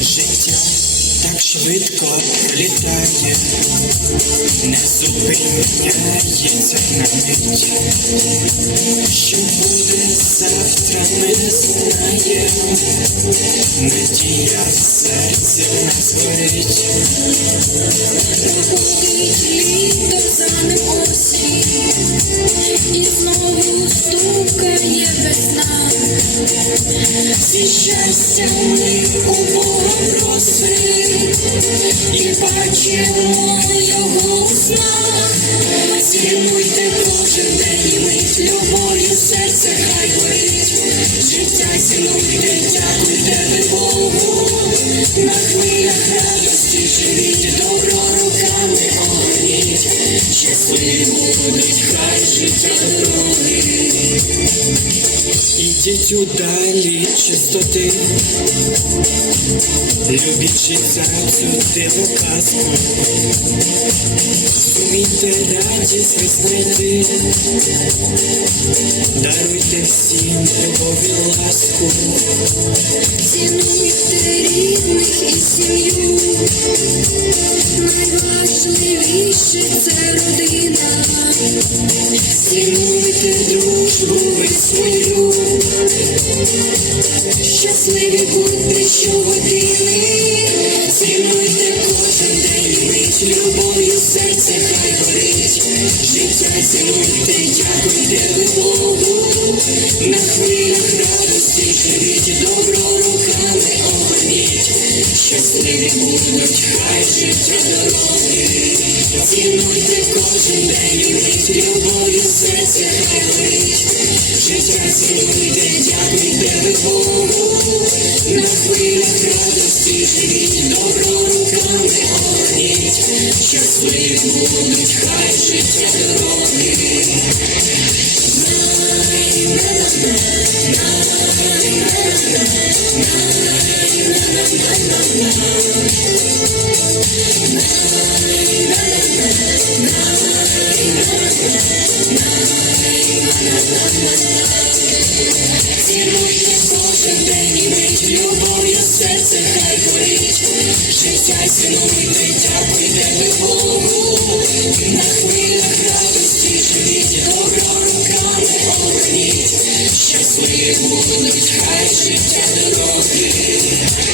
Життя так швидко літає, не зупиняється на мить. Що буде завтра, ми не знаємо, надія в серці в нас горить. Літо за ним осінь, і знову стукає Зі щастя ми у Бога просим і бачимо його у снах. Цінуйте кожен день і мить, любов'ю серце хай горить. Життя цінуйте, дякуйте ви Богу. На хвилях радості живіть, добро руками огоніть. Щасливі будуть, хай життя дороги. Ідіть у далі чистоти, життя цю диву казку, Зумійте радість ви знайти, даруйте всім любов і ласку, Цінуйте рідних і сім'ю. Найважливіше це родина. цінуйте дружбу ви свою, щасливі будьте щогодини, цінуйте кожен день і мить, любов'ю серце хай горить, життя цінуйте, дякуйте Богу, на хвилях радості живіть, добро огоніть, щасливі будуть, хай життя дороги, цінуйте кожен день і мить, любов'ю серце хай горить, життя цінуйте, дякуйте ви Богу, на хвилях радості живіть, добро руками огоніть, щасливі будуть, хай життя дороги. Цінуйте кожен день і мить, любов'ю серце щасливі будуть, хай життя дороги.